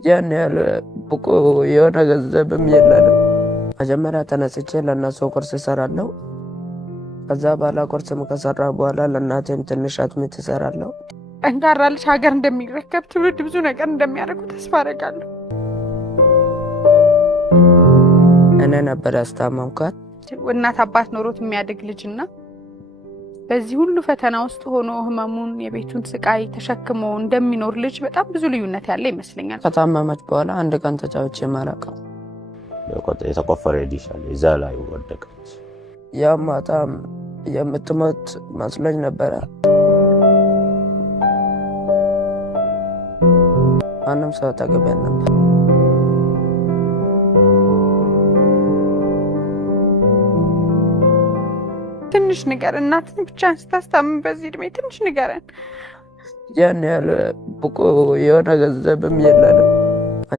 ያን ያህል ብቁ የሆነ ገንዘብም የለንም። መጀመሪያ ተነስቼ ለእነሱ ቁርስ እሰራለሁ። ከዛ በኋላ ቁርስም ከሰራ በኋላ ለእናቴም ትንሽ አጥሚት እሰራለሁ። ጠንካራ ልጅ ሀገር እንደሚረከብ ትውልድ ብዙ ነገር እንደሚያደርጉ ተስፋ አደርጋለሁ። እኔ ነበር ያስታመምኳት። እናት አባት ኖሮት የሚያድግ ልጅና በዚህ ሁሉ ፈተና ውስጥ ሆኖ ህመሙን የቤቱን ስቃይ ተሸክሞ እንደሚኖር ልጅ በጣም ብዙ ልዩነት ያለ ይመስለኛል። ከታመመች በኋላ አንድ ቀን ተጫውቼ ማለቀው የተቆፈረ ዲሽ አለ፣ እዛ ላይ ወደቀች። ያ ማታም የምትሞት መስሎኝ ነበረ። ማንም ሰው አጠገቤ ነበር። ትንሽ ነገር እናትን ብቻ ስታስታምም በዚህ እድሜ ትንሽ ንገረን። ያን ያህል ብቁ የሆነ ገንዘብም የለንም።